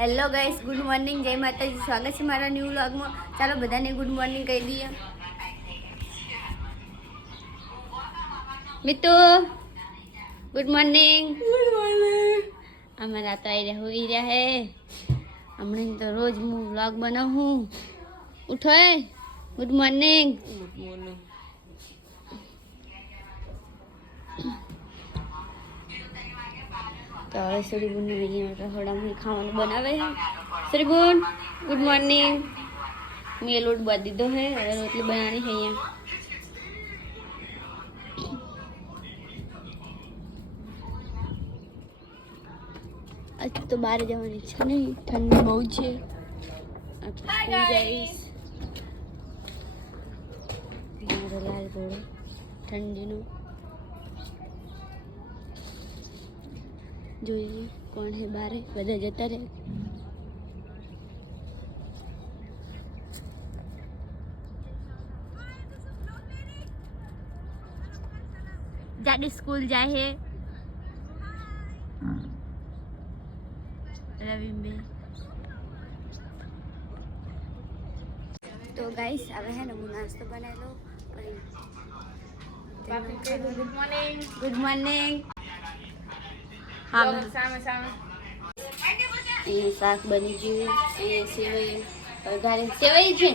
Hello guys, good morning, જય માતાજી. સ્વાગત છે મારા ન્યૂ વ્લોગમાં. ચાલો બધાને ગુડ મોર્નિંગ કહી દઈએ. Mitu, good morning. Good morning. અમારા તો આવી રહ્યા હોઈ રહ્યા હે. હમણાં તો રોજ હું વ્લોગ બનાવું. ઉઠો હે. Good morning. Good morning. તો હવે સરીબુન અહીંયા રસોડામાં ખાવાનું બનાવે છે. સરીબુન, ગુડ મોર્નિંગ. મેં લોટ બાંધી દીધો છે, હવે રોટલી બનાવવાની છે અહીંયા. આજ તો બહાર જવાની ઈચ્છા નહીં, ઠંડી બહુ છે. જઈશ મારો લાલ ઘોડો ઠંડીનો. જોઈએ કોણ હે બારે, બધા જતા રહે. જાડી સ્કૂલ જાય હે રવિબે. તો ગાઈસ હવે હે ને હું નાસ્તો બનાવી લઉં. Good morning. Good morning. હા, અહીંયા શાક બની ગયું. અહીંયા સેવાઈ ઘરે સેવાઈ છે.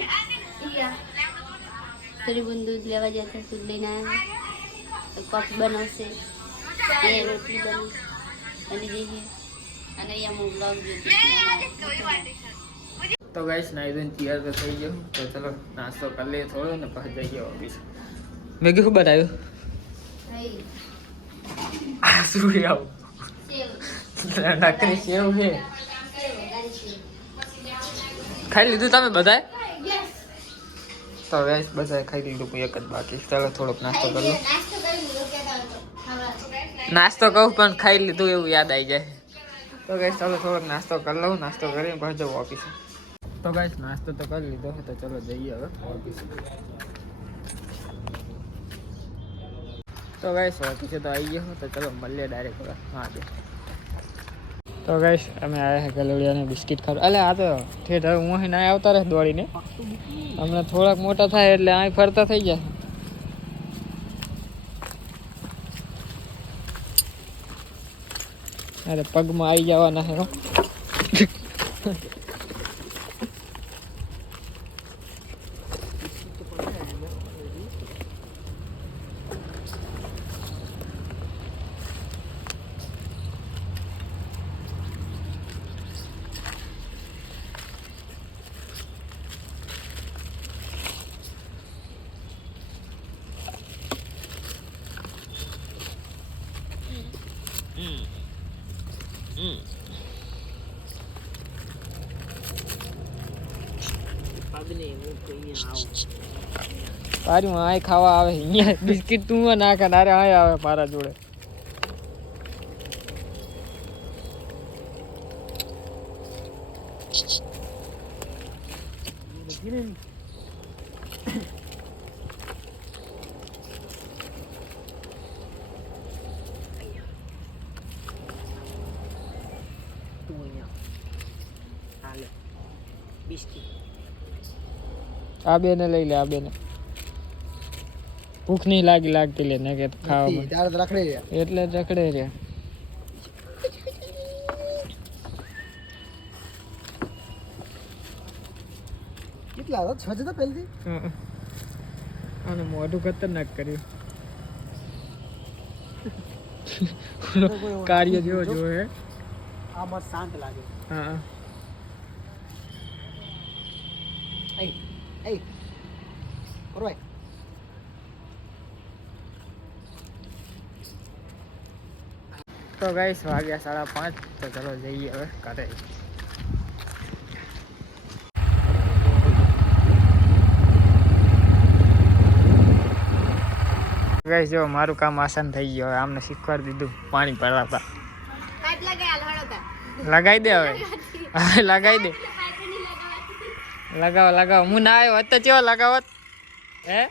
સરીબુન દૂધ લેવા જતા, દૂધ લઈને આવ્યા. કોફી બનાવશે, અહીંયા રોટલી બની ગઈ છે. અને અહીંયા હું બ્લોગ તો ગાઈસ નાઈ ધોઈને તૈયાર તો થઈ ગયો. તો ચલો નાસ્તો કરી લઈએ થોડો ને પછી જઈએ ઓફિસ. મેગી શું બનાવ્યું? શું આવું નકરી સેવ છે. ખાઈ લીધું તમે બધાએ? તો ગાઈસ બધાએ ખાઈ લીધું, એક જ બાકી. ચાલો થોડોક નાસ્તો કરી લો. નાસ્તો કહું પણ ખાઈ લીધું એવું યાદ આવી જાય. તો ગાઈસ ચાલો થોડોક નાસ્તો કરી લઉં. નાસ્તો કરીને પછી જવું ઓફિસે. તો ગાઈસ નાસ્તો તો કરી લીધો, તો ચલો જઈએ હવે ઓફિસે. તો ગાઈસ ઓફિસે તો આવી ગયો, તો ચલો મળીએ ડાયરેક્ટ હવે. હા દે. તો ગાઈસ અમે આવ્યા છે ગલોડિયાને બિસ્કિટ ખાવ. અલે આ તો ઠેઠ હવે હું અહીં ના આવતા રહે દોડીને. હમણાં થોડાક મોટા થાય એટલે અહીં ફરતા થઈ જાય. અરે પગમાં આવી જવાના છે. તારી આય ખાવા આવે અહીંયા બિસ્કિટ તું નાખે નારે આય આવે મારા જોડે. આ બેને લઈ લે, આ બેને ભૂખ નહીં લાગતી લે ને કે ખાવા એટલે રખડે રે. કેટલા છ પહેલથી આને મોઢું ખતરનાક કર્યું. કાર્ય જેવો જોવે આ મત શાંત લાગે. હા તો ગાઈસ વાગ્યા 5:30. તો ચલો જઈએ હવે ઘરે. ગાઈસ જો મારું કામ આસાન થઈ ગયું. હવે આમને શીખવાડી દીધું પાણી ભરાતા. લગાઈ દે હવે. હવે લગાઈ દે. લગાવો. હું ના આવ્યો હતો ચેવો લગાવત હે?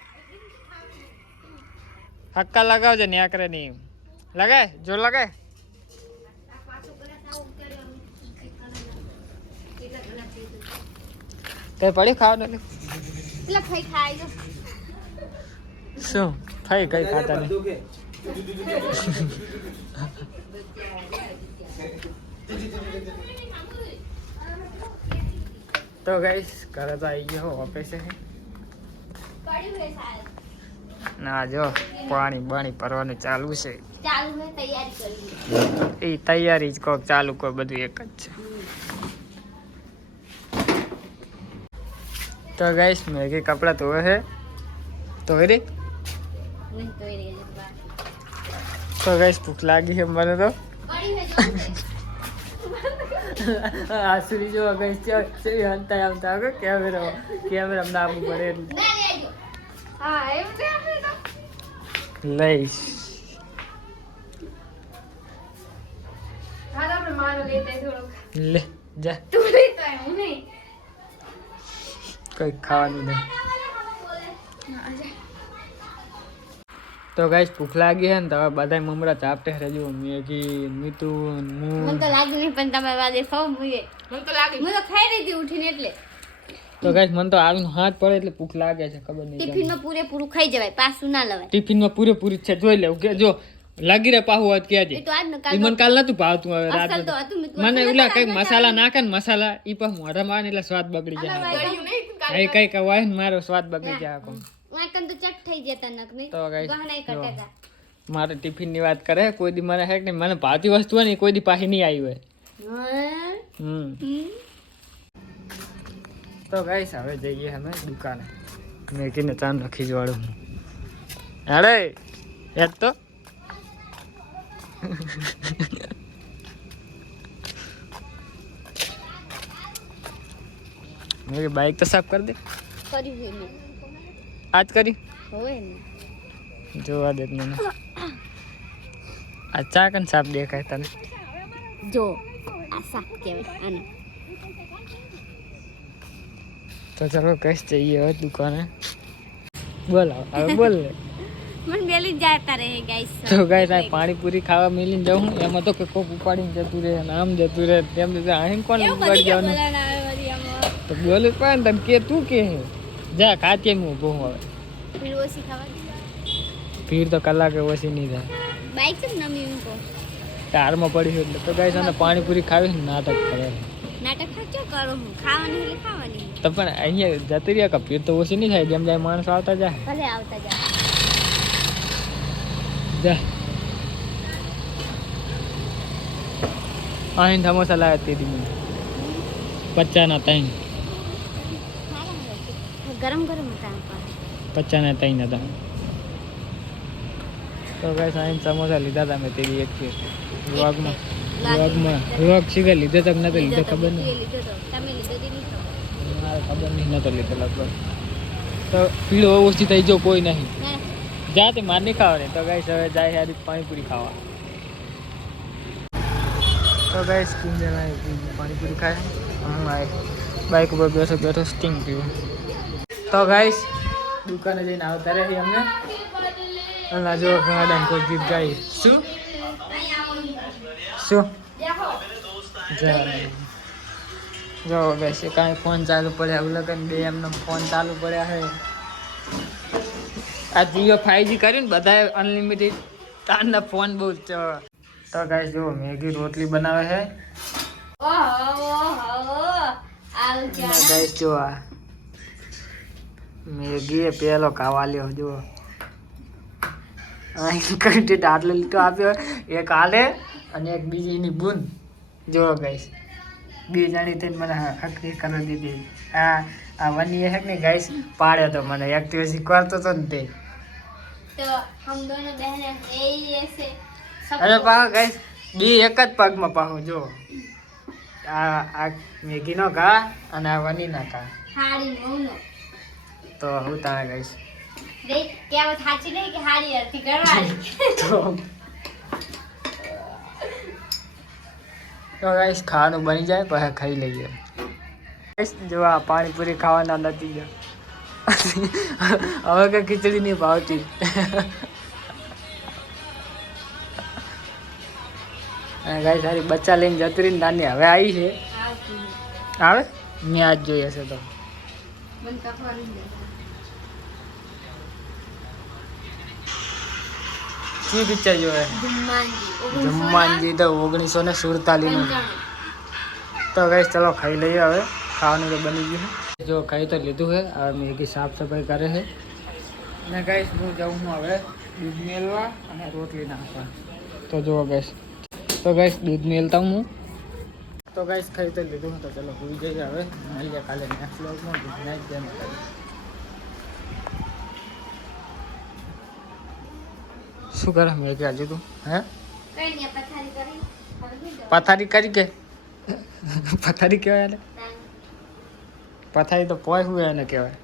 હક્કા લગાવજે ને આકરે નહીં લગાય. જો લગાય કઈ પડી ખાવાનું પેલા ફઈ ખાઈ જો શું ફઈ કઈ ખાતા નહીં તો ગાઈસ ઘરે તો આવી ગયો ઓફિસે પડ્યું હે સાહેબ ના જો પાણી ભરવાનું ચાલુ છે ચાલુ હે તૈયારી કરી એ તૈયારી જ કોક ચાલુ કોઈ બધું એક જ છે તો ગાઈસ મેગી કપડા ધોવે છે ધોઈ રે નહીં તો એ રહી તો ગાઈસ ભૂખ લાગી છે મને તો પડ્યું હે જો આસુરી જો ગાઈસ છે હંતા આવતા કે કેમેરા નામ પડે ના લે જો હા એમ છે આપણે તો લઈશ હા આપણે મારો લેતે થોડુંક લે જા તું લેતો હું નહીં કઈ ખાવાનું નહીં તો ગાઈસ ભૂખ લાગી છે ને તો હવે બધા મમરા ચાપટે રહેજો મેગી મિતુન મને તો લાગ્યું નહીં પણ તમે વાદે ખાવ મુએ મને તો લાગ્યું હું તો ખાઈ રહી હતી ઉઠીને એટલે તો ગાઈસ મને તો આવીને હાથ પડે એટલે ભૂખ લાગે છે ખબર નહીં ટિફિનમાં પૂરેપૂરું ખાઈ જવાય પાછું ના લવાય ટિફિનમાં પૂરેપૂરી છે જોઈ લેવું કે જો લાગી રે પાહુ વાત કે એ તો આજ ને ઈ મને કાલ નતું ભાવતું હવે રાત અસલ તો હતું મને ઓલા કઈક મસાલા નાખે ને મસાલા ઈ પણ મોઢામાં આવે ને એટલે સ્વાદ બગડી જાય એ કઈક હોય ને મારો સ્વાદ બગડી જાય આખો વાંકન તો ચટ થઈ જતા નક નહીં તો ગાઈસ ગહનાઈ કટેગા મારે ટિફિન ની વાત કરે કોઈ દી મને હે કે નહીં, મને ભાવતી વસ્તુ હોય ને કોઈ દી પાછી નહીં આવી હોય તો ગાઈસ હવે જઈએ અમે દુકાને મેગીને ચાંદ રાખી જવાડું અરે યાદ તો मेरी बाइक तो साफ कर दे કરી હોય ને आज करी હોય ને જોવા દે મને અચ્છા કન સાફ દેખાય તને જો આ સાફ કહેવાય આને તો ચલો કઈશ જઈએ હવે દુકાને બોલ હવે બોલ મને બેલી જાતા રહે ગાઈસ તો ગાઈસ આ પાણીપુરી ખાવા મિલીને જાઉં એમાં તો કે કોક ઉપાડીને જતું રહે અને આમ જતું રહે તેમ જતું આહીન કોણ ઉપાડી જવાનું તો બોલે પણ તને કે તું કે જા ખાતે હું ઊભો હું હવે फिर वो सिखावा ભીડ તો કલાકે ઓછી નહીં થાય बाइक से नमी उनको કારમાં પડી એટલે તો ગાઈસ આને પાણીપુરી ખાવી નાટક કરે नाटक खा क्या करो હું ખાવાની એટલે ખાવાની તો પણ અહીંયા જતી રહ્યા કે ભીડ તો ઓછી નહીં થાય જેમ જાય માણસો આવતા જાય ભલે આવતા જા જા આહીન સમોસા લાવ્યા તે દી મને 50 ના 3 गरम गरम હતા પણ 50 ના 3 હતા તો ગાઈસ આહીન સમોસા લીધા હતા મેં તે દી એક ફેર વ્લોગ શીખે લીધો તો નતો લીધો ખબર નહીં લીધો તો તમે લીધો તો નહીં ખબર મારે ખબર નહીં નતો લીધો લગભગ તો ભીડ ઓછી થઈ જો કોઈ નહીં જાતે માર નહીં ખાવાની તો ગાઈસ હવે જાય સારી પાણીપુરી ખાવા તો ગાઈસ કિંજલા પાણીપુરી ખાય હું આ બાઈક ઉપર બેઠો સ્ટિંગ પીવું તો ગાઈસ દુકાને જઈને આવતા રહી અમને અને જો ગાર્ડન કોઈ ગીત ગાઈ શું જો ગાઈસ કાંઈ ફોન ચાલુ પડ્યા એવું લગન બે એમનો ફોન ચાલુ પડ્યા છે આ જીઓ 5G કર્યું ને બધાએ અનલિમિટેડ તારના ફોન બહુ તો ગાઈસ જો મેગી રોટલી બનાવે છે ગાઈસ જો આ મેગી પેલો ખાવા લ્યો જો કન્ટેન્ટ આટલો લીટો આપ્યો એક આલે અને એક બીજી એની બૂન જો ગાઈસ બે જાણી થઈને મને હકરી કરી દીધી આ વની હે ને ગાઈસ પાડ્યો તો મને એક્ટિવ શીખવાડતો તો ને તે तो हम दोनों बहनें यही ऐसे અરે પા ગાઈસ બે એક જ પગમાં પાહું જો આ મેગી નો ઘા અને આ વની ના ઘા हाड़ी मोनो તો હું તારે ગાઈસ देख क्या वो थाची नहीं कि हाड़ी अर्थी करवाली તો ગાઈસ ખાવાનું બની જાય પછી ખાઈ લઈએ ગાઈસ જો આ પાણીપુરી ખાવાના નથી ગયા હવે કે ખીચડી નહીં ભાવતી ગાઈસ સારી બચ્ચા લઈને જતી રહી નાની હવે આવી છે આવે મેં આજ જોઈએ છે તો મને કાપવાનું છે કી પિક્ચર જોવે જમ્માનજી તો 1947 નું તો ગાઈસ ચલો ખાઈ લઈએ હવે ખાવાનું તો બની ગયું છે જો ખાઈ તો લીધું છે હવે મેગી સાફ સફાઈ કરે છે અને ગાઈસ હું જાઉં છું હવે દૂધ મેળવા અને રોટલી નાખવા તો જુઓ ગાઈસ દૂધ મેળતા હું તો ગાઈસ ખાઈ તો લીધું તો ચલો ભૂલી જઈએ હવે મળીએ કાલે નેક્સ્ટ વ્લોગમાં ગુડ નાઇટ જય માતાજી શું કરે મેગી આજે તું હે પથારી કરી કે પથારી કહેવાય એને પથારી તો પોય હોય એને કહેવાય